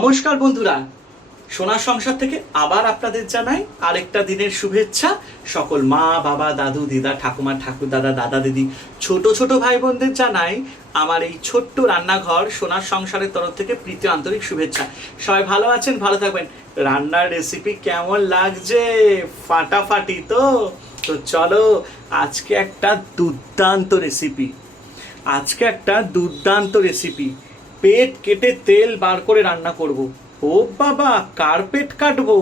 নমস্কার বন্ধুরা, সোনার সংসার থেকে আবার আপনাদের জানাই আরেকটা দিনের শুভেচ্ছা। সকল মা বাবা দাদু দিদা ঠাকুমা ঠাকুর দাদা দাদা দিদি ছোট ছোট ভাই বোনদের জানাই আমার এই ছোট্ট রান্নাঘর সোনার সংসারের তরফ থেকে প্রীতি আন্তরিক শুভেচ্ছা। সবাই ভালো আছেন, ভালো থাকবেন। রান্নার রেসিপি কেমন লাগছে? ফাটাফাটি তো। তো চলো, আজকে একটা দুর্দান্ত রেসিপি পেট কেটে তেল বার করে রান্না করব। ও বাবা, কার পেট কাটবো?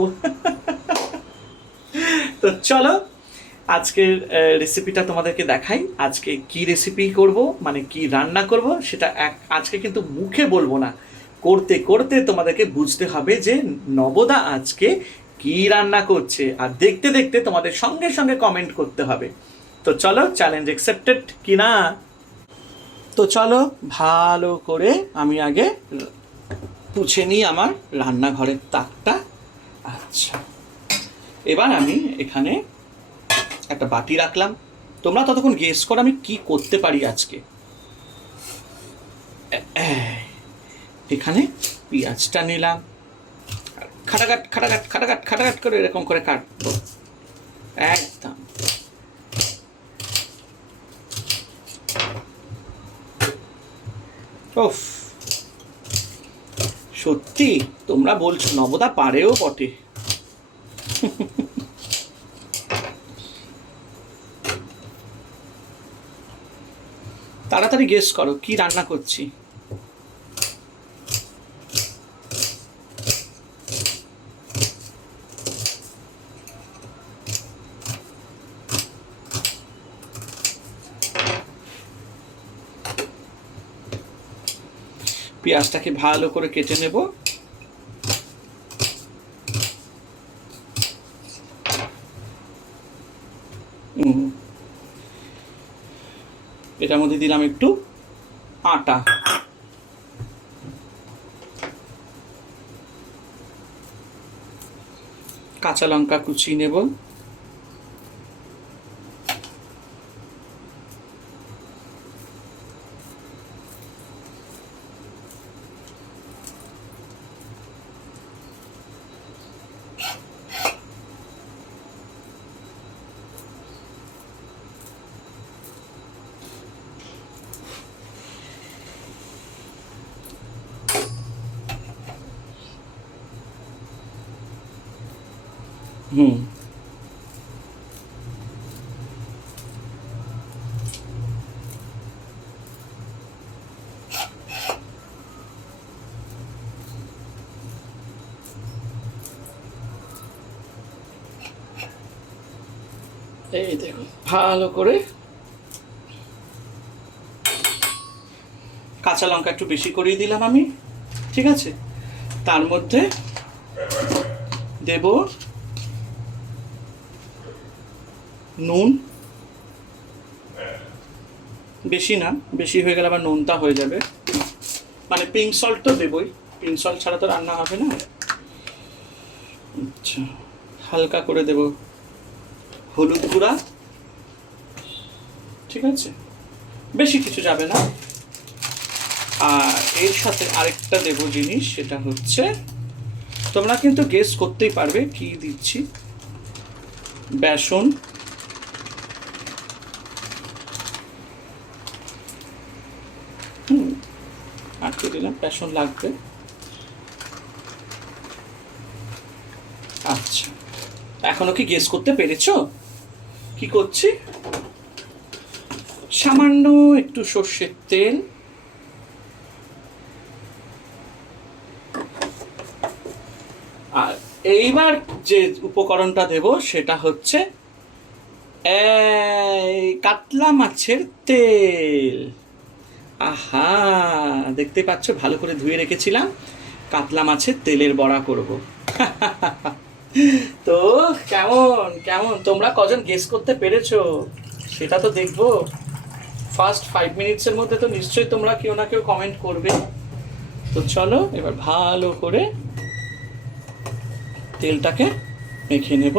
তো চলো আজকের রেসিপিটা তোমাদেরকে দেখাই। আজকে কি রেসিপি করব, মানে কি রান্না করব সেটা আজকে কিন্তু মুখে বলবো না, করতে করতে তোমাদেরকে বুঝতে হবে যে নবদা আজকে কি রান্না করছে, আর দেখতে দেখতে তোমাদের সঙ্গে সঙ্গে কমেন্ট করতে হবে। তো চলো, চ্যালেঞ্জ অ্যাকসেপ্টেড কি না? তো চলো ভালো করে আমি আগে পুছে নিই আমার রান্নাঘরের তাকটা। আচ্ছা, এবার আমি এখানে একটা বাটি রাখলাম। তোমরা ততক্ষণ গেস করো আমি কি করতে পারি আজকে। এখানে পেঁয়াজটা নিলাম, খাটাঘাট খাটাঘাট খাটাঘাট খাটাঘাট করে এরকম করে কাটবো একদম। ওফ, সত্যি তোমরা বলছো নবদা পারেও বটে। তাড়াতাড়ি গেস করো কি রান্না করছি। পেঁয়াজটাকে ভালো করে কেটে নেব। এটার মধ্যে দিলাম একটু আটা, কাঁচা লঙ্কা কুচিয়ে নেব, এই দেখো ভালো করে কাঁচা লঙ্কা একটু বেশি করিয়ে দিলাম আমি, ঠিক আছে। তার মধ্যে দেব নুন, বেশি না, বেশি হয়ে গেলে আবার নুনটা হয়ে যাবে। মানে পিঙ্ক সল্ট তো দেবই, পিঙ্ক সল্ট ছাড়া তো রান্না হবে না। আচ্ছা, হালকা করে দেব হলুদ গুঁড়া, ঠিক আছে, বেশি কিছু যাবে না। আর এর সাথে আরেকটা দেব জিনিস, সেটা হচ্ছে তোমরা কিন্তু গেস করতেই পারবে কি দিচ্ছি। বেসন, আটকে দিলাম, বেসন লাগবে। আচ্ছা, এখনো কি গেস করতে পেরেছো কি করছি? সামান্য একটু সর্ষের তেল, আর এইবার যে উপকরণটা দেব সেটা হচ্ছে কাতলা মাছের তেল। আহা, দেখতে পাচ্ছ ভালো করে ধুয়ে রেখেছিলাম, কাতলা মাছের তেলের বড়া করব। তো কেমন কেমন তোমরা কজন গেস করতে পেরেছো সেটা তো দেখবো। ফার্স্ট 5 মিনিটসের মধ্যে তো নিশ্চয়ই তোমরা কেউ না কেউ কমেন্ট করবে। তো চলো এবার ভালো করে তেলটাকে মেখে নেব।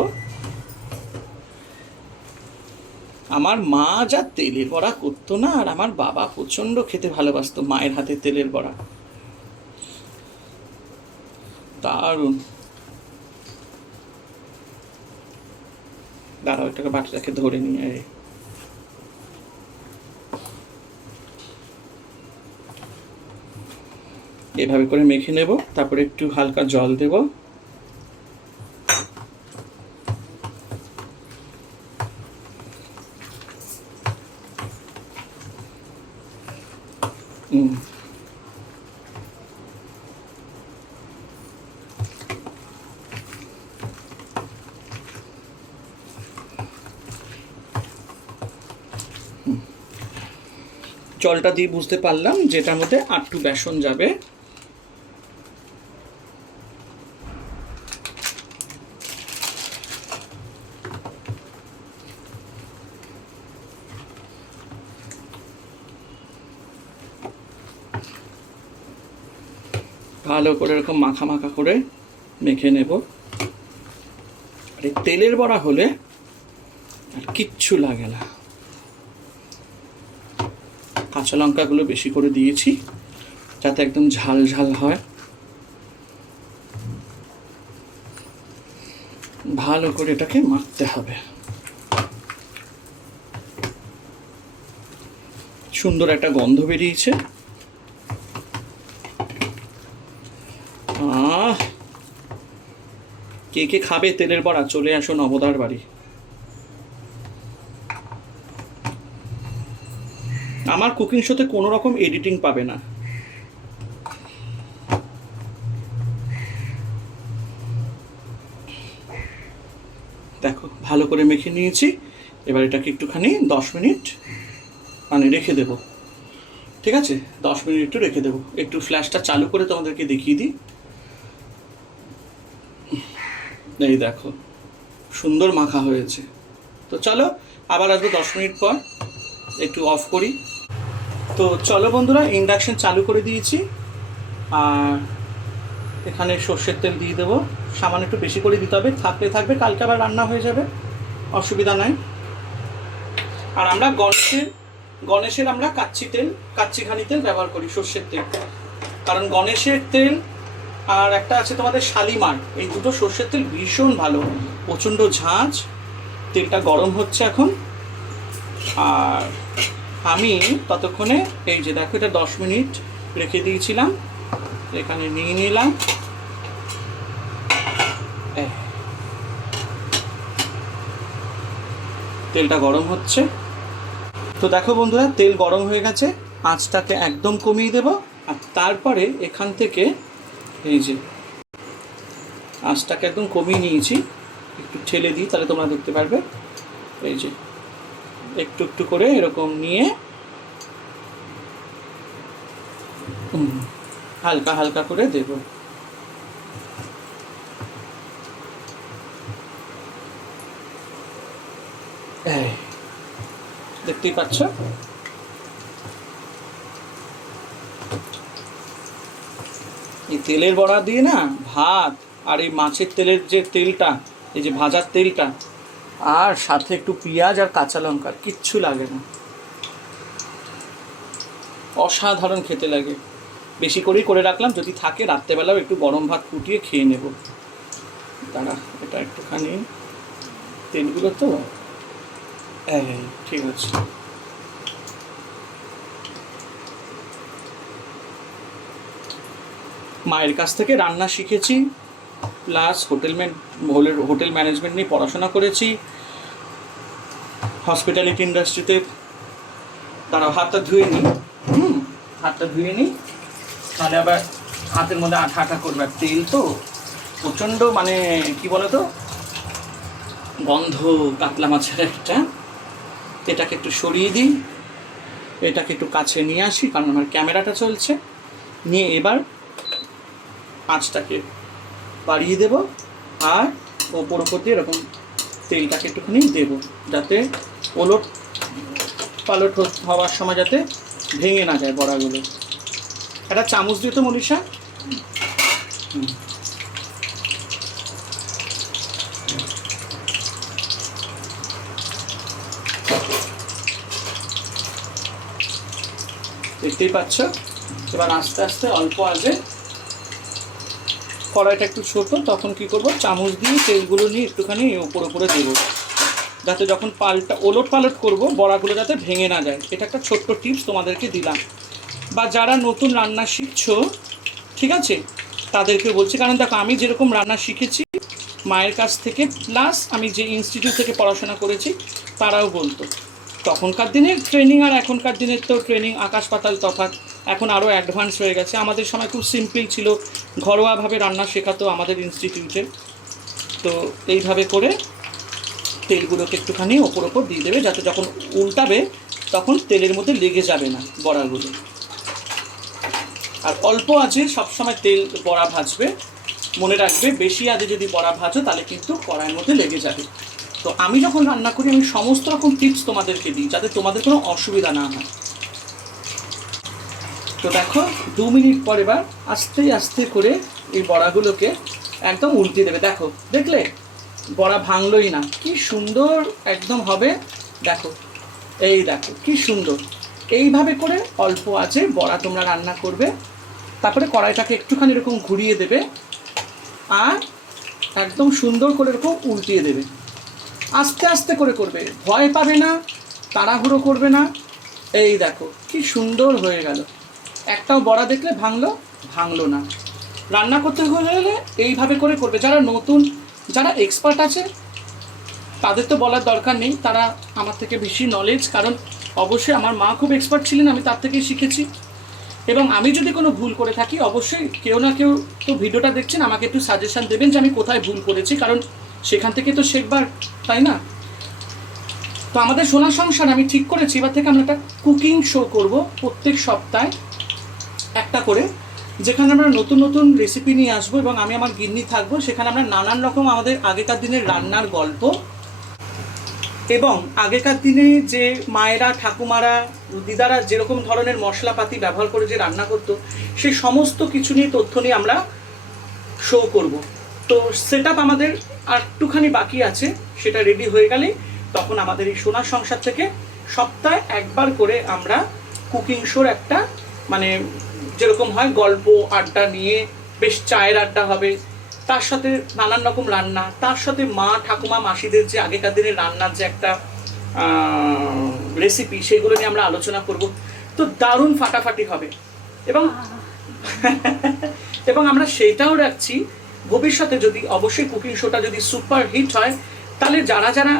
আমার মা যা তেলের বড়া করতো না, আর আমার বাবা প্রচণ্ড খেতে ভালোবাসতো মায়ের হাতে তেলের বড়া। দারুণ। দাঁড়াও, এটাকে বাটিটাকে ধরে নিয়ে এভাবে করে মেখে নেব। তারপরে একটু হালকা জল দেব। জলটা দিয়ে বুঝতে পারলাম যেটার মধ্যে আটটু বেসন যাবে। ভালো করে এরকম মাখা মাখা করে মেখে নেব। আর এই তেলের বড়া হলে আর কিচ্ছু লাগে না। কাঁচা লঙ্কাগুলো বেশি করে দিয়েছি যাতে একদম ঝাল ঝাল হয়। ভালো করে এটাকে মাখতে হবে। সুন্দর একটা গন্ধ বেরিয়েছে। কে কে খাবে তেলের বড়া চলে আসো নবদার বাড়ি। আমার কুকিং শোতে কোনো রকম এডিটিং পাবে না। দেখো ভালো করে মেখে নিয়েছি। এবার এটাকে একটুখানি 10 মিনিট মানে রেখে দেব। ঠিক আছে, 10 মিনিট একটু রেখে দেবো। একটু ফ্ল্যাশটা চালু করে তোমাদেরকে দেখিয়ে দিই। এই দেখো সুন্দর মাখা হয়েছে। তো চলো আবার আসবো 10 মিনিট পর। একটু অফ করি। তো চলো বন্ধুরা, ইন্ডাকশন চালু করে দিয়েছি। আর এখানে সর্ষের তেল দিয়ে দেবো। সামান্য একটু বেশি করে দিতে হবে, থাকলে থাকবে, কালকে আবার রান্না হয়ে যাবে, অসুবিধা নাই। আর আমরা গণেশের আমরা কাচ্চি ঘানি তেল ব্যবহার করি, সর্ষের তেল। কারণ গণেশের তেল আর একটা আছে তোমাদের শালিমার, এই দুটো সর্ষের তেল ভীষণ ভালো, প্রচণ্ড ঝাঁঝ। তেলটা গরম হচ্ছে এখন। আর আমি ততক্ষণে এই যে দেখো এটা 10 মিনিট রেখে দিয়েছিলাম, এখানে নিয়ে নিলাম। তেলটা গরম হচ্ছে। তো দেখো বন্ধুরা, তেল গরম হয়ে গেছে। আঁচটাকে একদম কমিয়ে দেব। আর তারপরে এখান থেকে এই যে আঁচটাকে একদম কমিয়ে নিয়েছি, একটু ঠেলে দিই তাহলে তোমরা দেখতে পারবে। এই যে একটু একটু করে এরকম নিয়ে হালকা হালকা করে দেব। দেখতেই পাচ্ছ। এই তেলের বড়া দিয়ে না ভাত আর এই মাছের তেলের যে তেলটা, এই যে ভাজার তেলটা, আর সাথে একটু পেঁয়াজ আর কাঁচা লঙ্কা, কিচ্ছু লাগে না, অসাধারণ খেতে লাগে। বেশি করেই করে রাখলাম, যদি থাকে রাত্রেবেলাও একটু গরম ভাত ফুটিয়ে খেয়ে নেব। দাঁড়া, এটা একটুখানি তেলগুলো তো ঠিক আছে। মায়ের কাছ থেকে রান্না শিখেছি, প্লাস হোটেল ম্যানেজমেন্ট নিয়ে পড়াশোনা করেছি, হসপিটালিটি ইন্ডাস্ট্রিতে। দাঁড়াও, হাতটা ধুয়ে নিই। হাতটা ধুয়ে নিই, তাহলে আবার হাতের মধ্যে আঠা আঠা করবে। আর তেল তো প্রচণ্ড, মানে কি বলো তো, গন্ধ কাতলা মাছের একটা। এটাকে একটু সরিয়ে দিই, এটাকে একটু কাছে নিয়ে আসি, কারণ আমার ক্যামেরাটা চলছে। নিয়ে এবার আঁচটাকে বাড়িয়ে দেব। আর ওপর দিয়ে এরকম তেলটাকে একটুখানি দেবো, যাতে ওলট পালট হওয়ার সময় যাতে ভেঙে না যায় বড়াগুলো। একটা চামচ দিয়ে তো মনীষা। দেখতেই পাচ্ছ। এবার আস্তে আস্তে অল্প আগে কড়াইটা একটু ছোটো, তখন কি করব, চামচ দিয়ে তেলগুলো নিয়ে একটুখানি ওপরে ওপরে দেবো, যাতে যখন ওলট পালট করবো বড়াগুলো যাতে ভেঙে না যায়। এটা একটা ছোট্ট টিপস তোমাদেরকে দিলাম। বা যারা নতুন রান্না শিখছো, ঠিক আছে, তাদেরকে বলছি। কারণ দেখো, আমি যেরকম রান্না শিখেছি মায়ের কাছ থেকে, প্লাস আমি যে ইনস্টিটিউট থেকে পড়াশোনা করেছি, তারাও বলতো। তখনকার দিনের ট্রেনিং আর এখনকার দিনের তো ট্রেনিং আকাশ পাতাল তফাৎ। এখন আরও অ্যাডভান্স হয়ে গেছে। আমাদের সময় খুব সিম্পল ছিল, ঘরোয়াভাবে রান্না শেখাতো আমাদের ইনস্টিটিউটে। তো এইভাবে করে তেলগুলোকে একটুখানি ওপর ওপর দিয়ে দেবে, যাতে যখন উল্টাবে তখন তেলের মধ্যে লেগে যাবে না বড়াগুলো। আর অল্প আঁচে সবসময় তেল বড়া ভাজবে, মনে রাখবে বেশি আঁচে যদি বড়া ভাজো তাহলে কিন্তু কড়াইয়ের মধ্যে লেগে যাবে। তো আমি যখন রান্না করি আমি সমস্ত রকম টিপস তোমাদেরকে দিই, যাতে তোমাদের কোনো অসুবিধা না হয়। তো দেখো 2 মিনিট পর এবার আস্তে আস্তে করে এই বড়াগুলোকে একদম উল্টে দেবে। দেখো, দেখলে বড়া ভাঙলই না, কি সুন্দর একদম হবে। দেখো, এই দেখো কি সুন্দর। এইভাবে করে অল্প আঁচে বড়া তোমরা রান্না করবে। তারপরে কড়াইটাকে একটুখানি এরকম ঘুরিয়ে দেবে আর একদম সুন্দর করে এরকম উল্টিয়ে দেবে। আস্তে আস্তে করে করবে, ভয় পাবে না, তাড়াহুড়ো করবে না। এই দেখো কি সুন্দর হয়ে গেল। একটাও বড়া দেখলে ভাঙলো না। রান্না করতে হলে এইভাবে করে করবে। যারা নতুন, যারা এক্সপার্ট আছে তাদের তো বলার দরকার নেই, তারা আমার থেকে বেশি নলেজ। কারণ অবশ্যই আমার মা খুব এক্সপার্ট ছিলেন, আমি তার থেকেই শিখেছি। এবং আমি যদি কোনো ভুল করে থাকি, অবশ্যই কেউ না কেউ তো ভিডিওটা দেখছেন, আমাকে একটু সাজেশান দেবেন যে আমি কোথায় ভুল করেছি, কারণ সেখান থেকে তো শেখবার, তাই না? তো আমাদের সোনার সংসার আমি ঠিক করেছি এবার থেকে আমরা একটা কুকিং শো করব প্রত্যেক সপ্তাহে একটা করে, যেখানে আমরা নতুন নতুন রেসিপি নিয়ে আসবো এবং আমি আমার গিন্নি থাকবো। সেখানে আমরা নানান রকম আমাদের আগেকার দিনের রান্নার গল্প এবং আগেকার দিনে যে মায়েরা, ঠাকুমারা, দিদারা যেরকম ধরনের মশলাপাতি ব্যবহার করে যে রান্না করতো, সেই সমস্ত কিছু নিয়ে তথ্য নিয়ে আমরা শো করব। তো সেট আপ আমাদের আর একটুখানি বাকি আছে, সেটা রেডি হয়ে গেলেই তখন আমাদের এই সোনার সংসার থেকে সপ্তাহে একবার করে আমরা কুকিং শোর একটা, মানে যেরকম হয় গল্প আড্ডা নিয়ে, বেশ চায়ের আড্ডা হবে, তার সাথে নানান রকম রান্না, তার সাথে মা, ঠাকুমা, মাসিদের যে আগেকার দিনের রান্নার যে একটা রেসিপি, সেগুলো নিয়ে আমরা আলোচনা করব। তো দারুণ ফাটাফাটি হবে। এবং এবং আমরা সেইটাও রাখছি, ভবিষ্যতে যদি অবশ্যই কুকিং শোটা যদি সুপার হিট হয়, তাহলে যারা যারা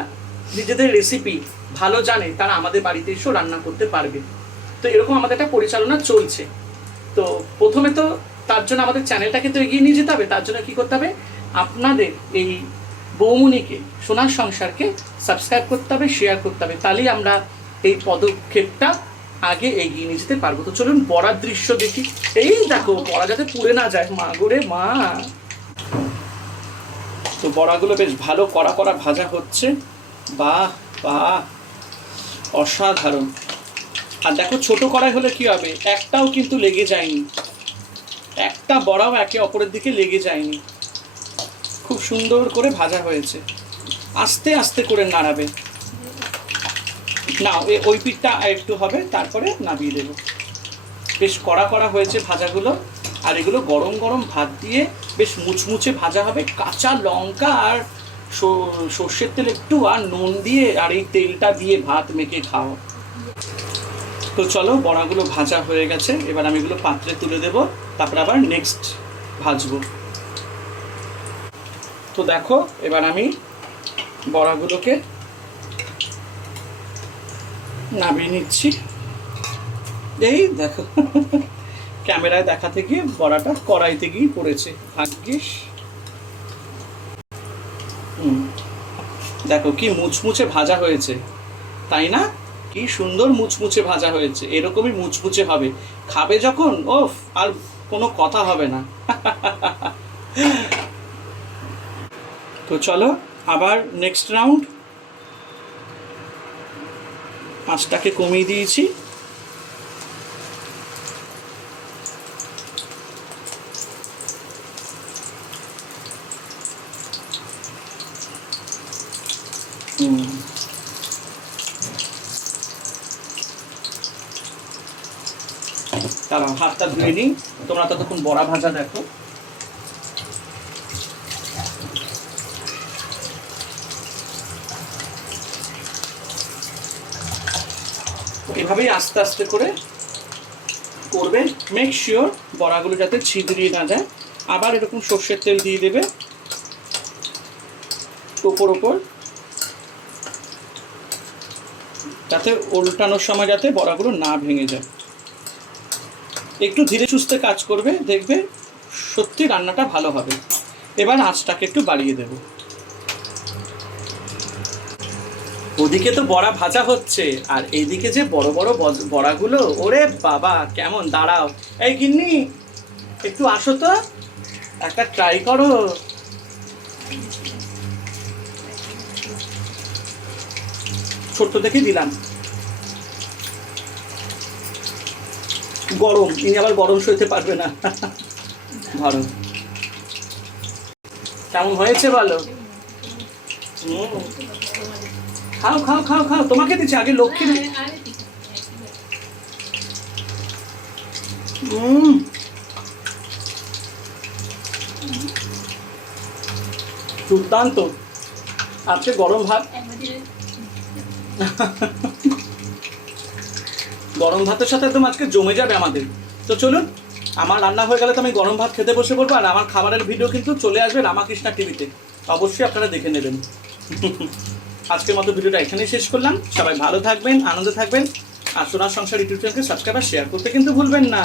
নিজেদের রেসিপি ভালো জানে তারা আমাদের বাড়িতে এসেও রান্না করতে পারবে। তো এরকম আমাদের একটা পরিচালনা চলছে। তো প্রথমে তো তার জন্য আমাদের চ্যানেলটাকে তো এগিয়ে নিয়ে যেতে হবে। তার জন্য কী করতে হবে, আপনাদের এই বৌমনিকে, সোনার সংসারকে সাবস্ক্রাইব করতে হবে, শেয়ার করতে হবে। তাহলেই আমরা এই পদক্ষেপটা আগে এগিয়ে নিয়ে যেতে পারবো। তো চলুন বড়ার দৃশ্য দেখি। এই দেখো, বড়া যাতে পুড়ে না যায়, মা গোরে মা। তো বড়াগুলো বেশ ভালো কড়া কড়া ভাজা হচ্ছে। বাহ বাহ, অসাধারণ। আর দেখো, ছোট কড়াই হলে কি হবে, একটাও কিন্তু লেগে যায়নি, একটা বড়াও একে অপরের দিকে লেগে যায়নি। খুব সুন্দর করে ভাজা হয়েছে। আস্তে আস্তে করে নাড়াবে। না, ওই পিঠটা একটু হবে, তারপরে নামিয়ে দেবো। বেশ কড়া কড়া হয়েছে ভাজাগুলো। আর এগুলো গরম গরম ভাত দিয়ে বেশ মুচমুচে ভাজা হবে। কাঁচা লঙ্কা আর সর্ষের তেল একটু আর নুন দিয়ে আর এই তেলটা দিয়ে ভাত মেখে খাও। তো চলো, বড়াগুলো ভাজা হয়ে গেছে, এবার আমি এগুলো পাত্রে তুলে দেব, তারপর আবার নেক্সট ভাজবো। তো দেখো, এবার আমি বড়াগুলোকে নামিয়ে নিচ্ছি। এই দেখো, ক্যামেরায় দেখাতে গিয়ে বড়াটা কড়াইতে গিয়ে পড়েছে, ভাগ্যিস। দেখো কি মুচমুচে ভাজা হয়েছে, তাই না? কি সুন্দর মুচমুচে ভাজা হয়েছে। এরকমই মুচমুচে হবে, খাবে যখন ওফ, আর কোনো কথা হবে না। তো চলো আবার নেক্সট রাউন্ড। আঁচটাকে কমিয়ে দিয়েছি। দাঁড়াও, হাতটা ধুয়ে নিই, তোমরা ততক্ষণ বড়া ভাজা দেখো। এভাবেই আস্তে আস্তে করে করবে। মেক শিওর বড়াগুলো যাতে ছিদ্রিয়ে না যায়। আবার এরকম সর্ষের তেল দিয়ে দেবে ওপর, যাতে উল্টানোর সময় যাতে বড়াগুলো না ভেঙে যায়। একটু ধীরে সুস্থে কাজ করবে, দেখবে সত্যি রান্নাটা ভালো হবে। এবার আঁচটাকে একটু বাড়িয়ে দেব। ওদিকে তো বড়া ভাজা হচ্ছে, আর এইদিকে যে বড় বড় বড়াগুলো, ওরে বাবা কেমন! দাঁড়াও, এই গিন্নি একটু আসো তো, একটা ট্রাই করো। ছোট্ট দেখে দিলাম। গরম, ইনি আবার গরম সইতে পারবে না। ধরো কেমন হয়েছে বলো। খাও খাও খাও খাও, তোমাকে দিচ্ছি আগে, লক্ষ্মী। দুর্দান্ত। আজকে গরম ভাত, গরম ভাতের সাথে একদম আজকে জমে যাবে আমাদের। তো চলুন, আমার রান্না হয়ে গেলে তো আমি গরম ভাত খেতে বসে পড়বো। আর আমার খাবারের ভিডিও কিন্তু চলে আসবে রামাকৃষ্ণা টিভিতে, অবশ্যই আপনারা দেখে নেবেন। আজকের মতো ভিডিওটা এখানেই শেষ করলাম। সবাই ভালো থাকবেন, আনন্দে থাকবেন, আর সোনার সংসার ইউটিউব চ্যানেলকে সাবস্ক্রাইব আর শেয়ার করতে কিন্তু ভুলবেন না।